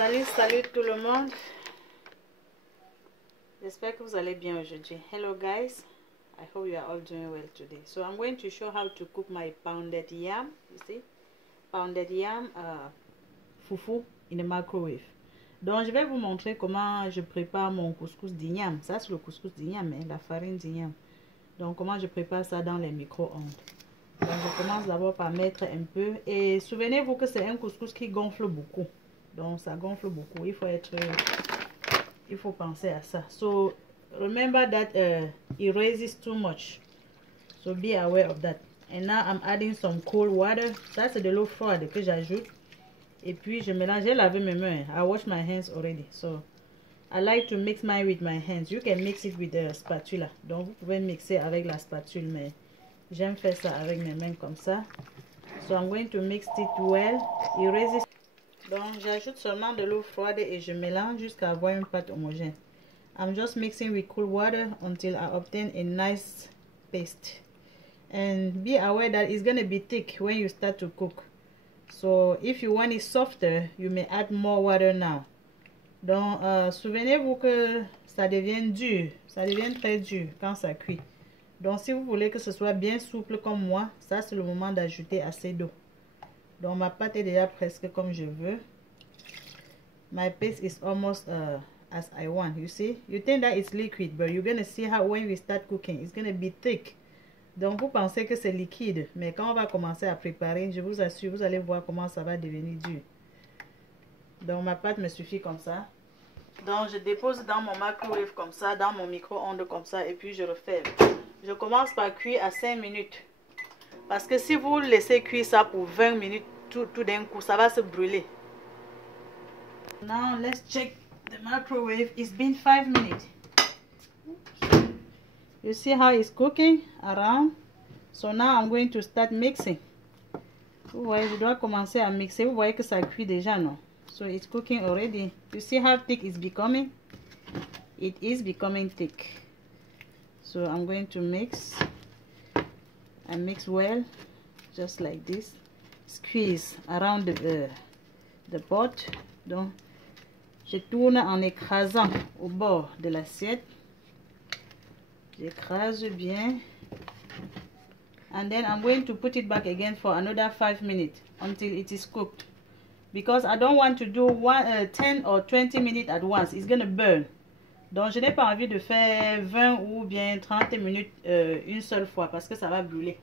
Salut tout le monde. J'espère que vous allez bien aujourd'hui. Hello guys, I hope you are all doing well today. So I'm going to show how to cook my pounded yam. You see, pounded yam fufu in the microwave. Donc je vais vous montrer comment je prépare mon couscous d'igname. Ça c'est le couscous d'igname, la farine d'igname. Donc comment je prépare ça dans les micro-ondes. Donc je commence d'abord par mettre un peu. Et souvenez-vous que c'est un couscous qui gonfle beaucoup. Donc ça gonfle beaucoup. Il faut penser à ça. So remember that it raises too much. So be aware of that. And now I'm adding some cold water. Ça c'est de l'eau froide que j'ajoute. Et puis je mélange. J'ai lavé mes mains. I wash my hands already. So I like to mix mine with my hands. You can mix it with a spatula. Donc vous pouvez mixer avec la spatule, mais j'aime faire ça avec mes mains comme ça. So I'm going to mix it well. It raises. Donc j'ajoute seulement de l'eau froide et je mélange jusqu'à avoir une pâte homogène. I'm just mixing with cool water until I obtain a nice paste. And be aware that it's going to be thick when you start to cook. So if you want it softer, you may add more water now. Donc souvenez-vous que ça devient dur, ça devient très dur quand ça cuit. Donc si vous voulez que ce soit bien souple comme moi, ça c'est le moment d'ajouter assez d'eau. Donc ma pâte est déjà presque comme je veux. My paste is almost as I want. You see, you think that it's liquid, but you're gonna see how when we start cooking, it's gonna be thick. Donc vous pensez que c'est liquide, mais quand on va commencer à préparer, je vous assure, vous allez voir comment ça va devenir dur. Donc ma pâte me suffit comme ça. Donc je dépose dans mon microwave comme ça, dans mon micro-ondes comme ça, et puis je referme. Je commence par cuire à 5 minutes. Parce que si vous laissez cuire ça pour 20 minutes, tout d'un coup, ça va se brûler. Now, let's check the microwave. It's been 5 minutes. You see how it's cooking around? So now I'm going to start mixing. Vous voyez, je dois commencer à mixer. Vous voyez que ça cuit déjà, non? So it's cooking already. You see how thick it's becoming? It is becoming thick. So I'm going to mix. I mix well, just like this. Squeeze around the pot. Donc, je tourne en écrasant au bord de l'assiette. J'écrase bien. And then I'm going to put it back again for another 5 minutes until it is cooked. Because I don't want to do 10 or 20 minutes at once. It's going to burn. Donc, je n'ai pas envie de faire 20 ou bien 30 minutes une seule fois parce que ça va brûler.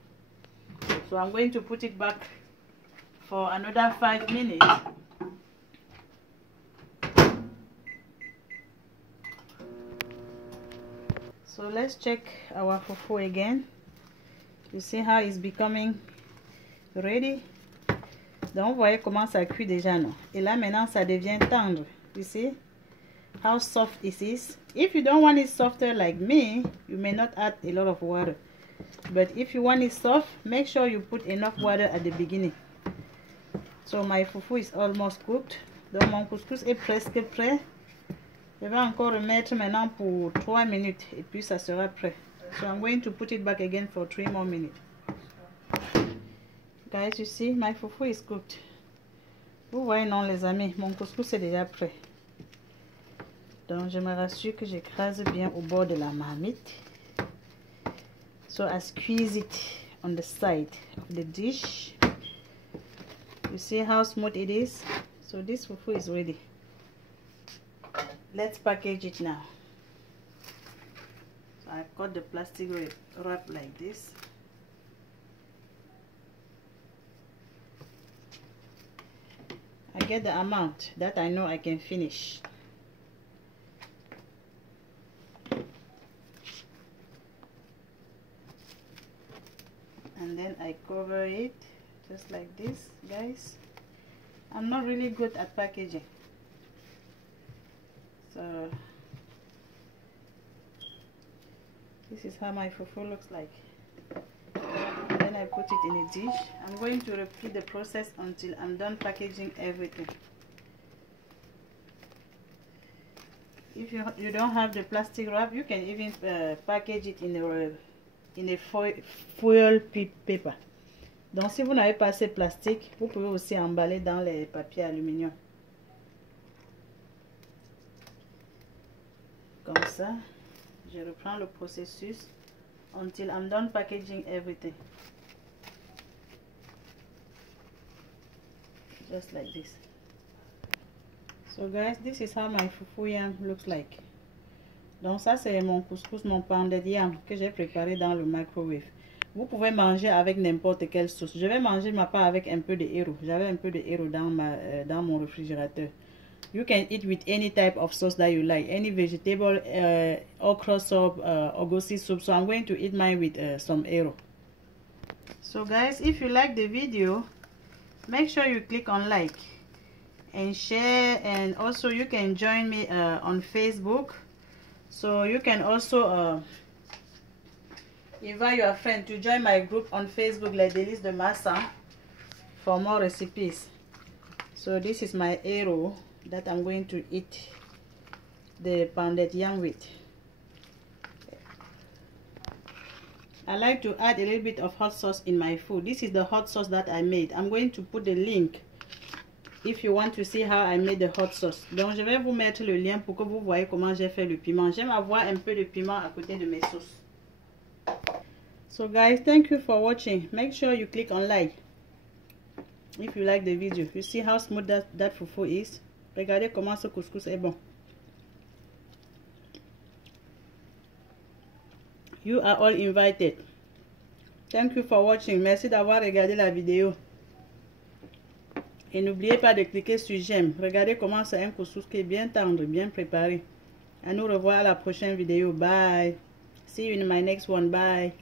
So, I'm going to put it back for another 5 minutes. So, let's check our fufu again. You see how it's becoming ready? Donc, vous voyez comment ça cuit déjà, non? Et là, maintenant, ça devient tendre. You see? How soft it is. If you don't want it softer like me, you may not add a lot of water. But if you want it soft, make sure you put enough water at the beginning. So my fufu is almost cooked. Donc mon couscous est presque prêt. Je vais encore remettre maintenant pour 3 minutes et puis ça sera prêt. So I'm going to put it back again for 3 more minutes. Guys, you see, my fufu is cooked. Vous voyez, non les amis, mon couscous est déjà prêt. Donc je me rassure que j'écrase bien au bord de la marmite. So I squeeze it on the side of the dish. You see how smooth it is? So this fufu is ready. Let's package it now. So I cut the plastic wrap like this. I get the amount that I know I can finish. And then I cover it just like this, guys. I'm not really good at packaging, so this is how my fufu looks like. Then I put it in a dish. I'm going to repeat the process until I'm done packaging everything. If you don't have the plastic wrap, you can even package it in a foil paper. Donc si vous n'avez pas assez plastique, vous pouvez aussi emballer dans les papiers aluminium. ça. Je reprends le processus until I'm done packaging everything. Just like this. So guys, this is how my fufu yam looks like. Donc ça c'est mon couscous, mon pounded yam que j'ai préparé dans le microwave. Vous pouvez manger avec n'importe quelle sauce. Je vais manger ma part avec un peu de héros. J'avais un peu de héros dans mon réfrigérateur. You can eat with any type of sauce that you like. Any vegetable, okra soup, ogosi soup. So I'm going to eat mine with some héros. So guys, if you like the video, make sure you click on like and share, and also you can join me on Facebook. So you can also invite your friend to join my group on Facebook, Les Délices de Massa, for more recipes. So this is my arrow that I'm going to eat the pounded yam with. I like to add a little bit of hot sauce in my food. This is the hot sauce that I made. I'm going to put the link if you want to see how I made the hot sauce. Donc je vais vous mettre le lien pour que vous voyez comment j'ai fait le piment. J'aime avoir un peu de piment à côté de mes sauces. So guys, thank you for watching. Make sure you click on like if you like the video. You see how smooth that fufu is. Regardez comment ce couscous est bon. You are all invited. Thank you for watching. Merci d'avoir regardé la vidéo. Et n'oubliez pas de cliquer sur j'aime. Regardez comment c'est un couscous qui est bien tendre, bien préparé. À nous revoir à la prochaine vidéo. Bye. See you in my next one. Bye.